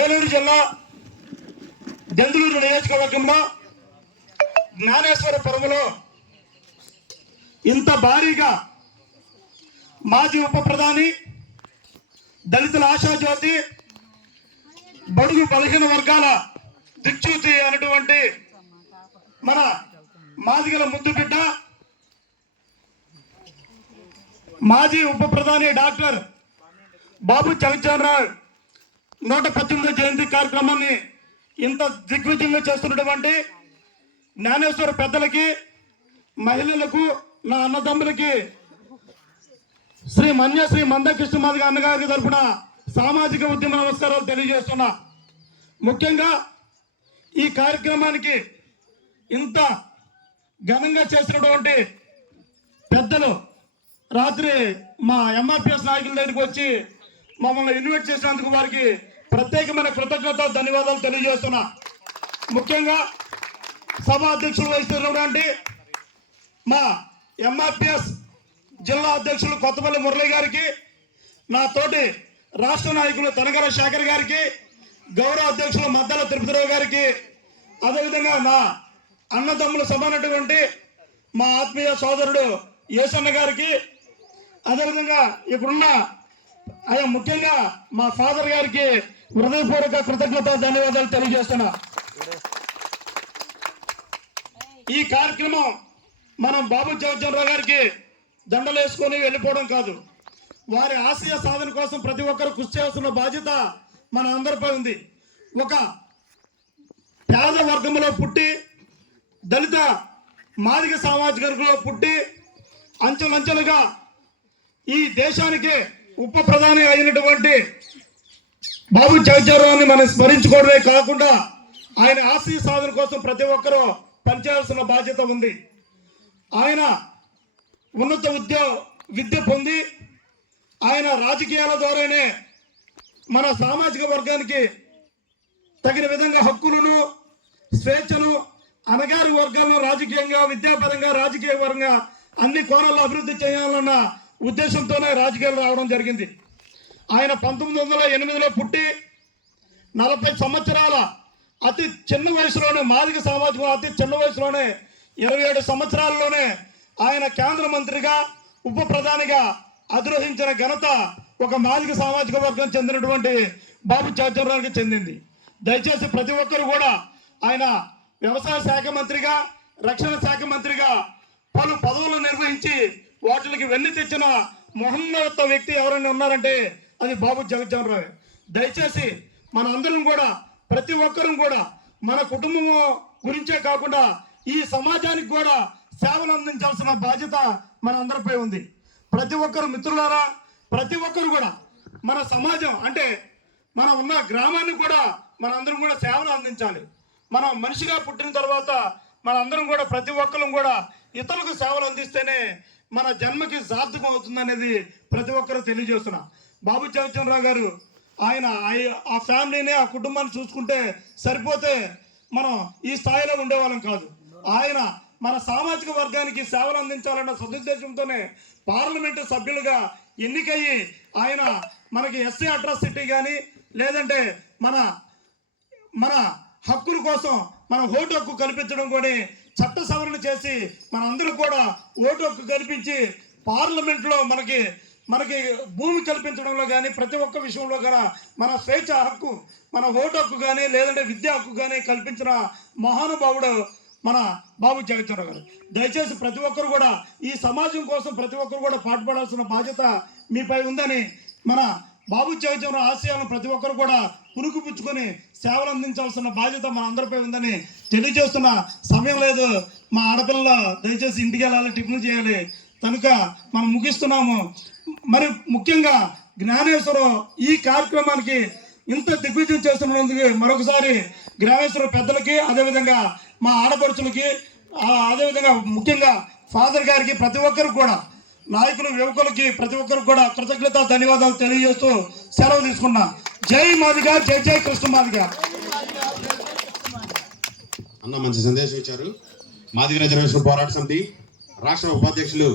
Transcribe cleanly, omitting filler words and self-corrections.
ఏలూరు జిల్లా దెందులూరు నియోజకవర్గంలో జ్ఞానేశ్వరపురంలో ఇంత భారీగా మాజీ ఉప ప్రధాని, దళితుల ఆశాజ్యోతి, బడుగు బలహీన వర్గాల దిక్చూతి అనేటువంటి మన మాదిగల ముద్దుబిడ్డ మాజీ ఉప ప్రధాని డాక్టర్ బాబు జగజ్జీవన్ 118వ జయంతి కార్యక్రమాన్ని ఇంత దిగ్విజయంగా చేస్తున్నటువంటి జ్ఞానేశ్వర పెద్దలకి, మహిళలకు, నా అన్నదమ్ములకి, శ్రీ మందకృష్ణ మాదిగ అన్నగారి తరఫున సామాజిక ఉద్యమ నమస్కారాలు తెలియజేస్తున్నా. ముఖ్యంగా ఈ కార్యక్రమానికి ఇంత ఘనంగా చేసినటువంటి పెద్దలు రాత్రి మా ఎంఆర్పిఎస్ నాయకుల దగ్గరికి వచ్చి మమ్మల్ని ఇన్వైట్ చేసినందుకు వారికి ప్రత్యేకమైన కృతజ్ఞత, ధన్యవాదాలు తెలియజేస్తున్నా. ముఖ్యంగా సభా అధ్యక్షులు వహిస్తున్నటువంటి మా ఎంఆర్పిఎస్ జిల్లా అధ్యక్షులు కొత్తపల్లి మురళి గారికి, నా తోటి రాష్ట్ర నాయకులు తనగర శేఖర్ గారికి, గౌరవ అధ్యక్షులు మద్దల తిరుపతిరావు గారికి, అదేవిధంగా నా అన్నదమ్ములు సమానటువంటి మా ఆత్మీయ సోదరుడు యేసన్న గారికి, అదేవిధంగా ఇప్పుడున్న ముఖ్యంగా మా ఫాదర్ గారికి హృదయపూర్వక కృతజ్ఞత, ధన్యవాదాలు తెలియజేస్తున్నా. ఈ కార్యక్రమం మనం బాబు జగజ్జీవన్ రావు గారికి దండలు వేసుకొని వెళ్ళిపోవడం కాదు, వారి ఆశయ సాధన కోసం ప్రతి ఒక్కరు కృషి చేస్తున్న బాధ్యత మన అందరిపై ఉంది. ఒక పేద వర్గంలో పుట్టి, దళిత మాదిగ సామాజిక వర్గంలో పుట్టి, అంచెలంచెలుగా ఈ దేశానికి ఉప ప్రధాని అయినటువంటి బాబు జగజ్జీవన్ రావుని మనం స్మరించుకోవడమే కాకుండా ఆయన ఆశయ సాధన కోసం ప్రతి ఒక్కరూ పనిచేయాల్సిన బాధ్యత ఉంది. ఆయన ఉన్నత విద్య పొంది ఆయన రాజకీయాల ద్వారానే మన సామాజిక వర్గానికి తగిన విధంగా హక్కులను, స్వేచ్ఛను, అనగారి వర్గాలను రాజకీయంగా, విద్యాపరంగా, రాజకీయ పరంగా అన్ని కోణాల్లో అభివృద్ధి చేయాలన్న ఉద్దేశంతోనే రాజకీయాలు రావడం జరిగింది. ఆయన 1908లో పుట్టి 40 సంవత్సరాల అతి చిన్న వయసులోనే, మాదిగ సామాజిక అతి చిన్న వయసులోనే 27 సంవత్సరాల్లోనే ఆయన కేంద్ర మంత్రిగా, ఉప ప్రధానిగా అధిరోహించిన ఘనత ఒక మాదిగ సామాజిక వర్గం చెందినటువంటి బాబు జగజ్జీవన్ రావుకి చెందింది. దయచేసి ప్రతి ఒక్కరు కూడా ఆయన వ్యవసాయ శాఖ మంత్రిగా, రక్షణ శాఖ మంత్రిగా పలు పదవులు నిర్వహించి వాటికి వెన్ను తెచ్చిన మహోన్నత వ్యక్తి ఎవరైనా ఉన్నారంటే అది బాబు జగజ్జీవన్ రావు. దయచేసి మన అందరం కూడా, ప్రతి ఒక్కరూ కూడా మన కుటుంబం గురించే కాకుండా ఈ సమాజానికి కూడా సేవలు అందించాల్సిన బాధ్యత మన అందరిపై ఉంది. ప్రతి ఒక్కరు మిత్రులారా, ప్రతి ఒక్కరు కూడా మన సమాజం అంటే మనం ఉన్న గ్రామాన్ని కూడా మన అందరం కూడా సేవలు అందించాలి. మనం మనిషిగా పుట్టిన తర్వాత మన అందరం కూడా ప్రతి ఒక్కరు కూడా ఇతరులకు సేవలు అందిస్తేనే మన జన్మకి సార్థకం అవుతుందనేది ప్రతి ఒక్కరూ తెలియజేస్తున్నా. బాబు జగజ్జీవన్ రావు గారు ఆయన ఆ ఫ్యామిలీని, ఆ కుటుంబాన్ని చూసుకుంటే సరిపోతే మనం ఈ స్థాయిలో ఉండేవాళ్ళం కాదు. ఆయన మన సామాజిక వర్గానికి సేవలు అందించాలన్న సదుద్దేశంతోనే పార్లమెంటు సభ్యులుగా ఎన్నికయ్యి ఆయన మనకి ఎస్సీ అట్రాసిటీ కానీ, లేదంటే మన హక్కుల కోసం మన ఓటు హక్కు కల్పించడం కూడా చట్ట సవరణ చేసి మన అందరూ కూడా ఓటు హక్కు కల్పించి పార్లమెంట్లో మనకి భూమి కల్పించడంలో కానీ, ప్రతి ఒక్క విషయంలో కూడా మన స్వేచ్ఛ హక్కు, మన ఓటు హక్కు కానీ, లేదంటే విద్యా హక్కు కానీ కల్పించిన మహానుభావుడు మన బాబు జగజ్జీవన్ రావు గారు. దయచేసి ప్రతి ఒక్కరు కూడా ఈ సమాజం కోసం ప్రతి ఒక్కరు కూడా పాటుపడాల్సిన బాధ్యత మీపై ఉందని, మన బాబు జగజ్జీవన్ రావు ఆశయాలను ప్రతి ఒక్కరు కూడా పుచ్చుకొని సేవలు అందించాల్సిన బాధ్యత మన అందరిపై ఉందని తెలియజేస్తున్న. సమయం లేదు, మా ఆడపిల్లలు దయచేసి ఇంటికి వెళ్ళాలి, టిఫిన్ చేయాలి కనుక మనం ముగిస్తున్నాము. మరి ముఖ్యంగా జ్ఞానేశ్వరం ఈ కార్యక్రమానికి ఇంత దిగ్విజయం చేస్తున్నందుకు మరొకసారి జ్ఞానేశ్వరం పెద్దలకి, అదేవిధంగా మా ఆడపడుచులకి, అదేవిధంగా ముఖ్యంగా ఫాదర్ గారికి, ప్రతి ఒక్కరు కూడా నాయకులు, యువకులకి ప్రతి ఒక్కరు కూడా కృతజ్ఞత, ధన్యవాదాలు తెలియజేస్తూ సెలవు తీసుకున్నా. జై మాదిగ, జై జై కృష్ణ మాదిగ. అన్న మంచి సందేశం ఇచ్చారు. మాదిగ రిజర్వేషన్ పోరాట సమితి రాష్ట్ర ఉపాధ్యక్షులు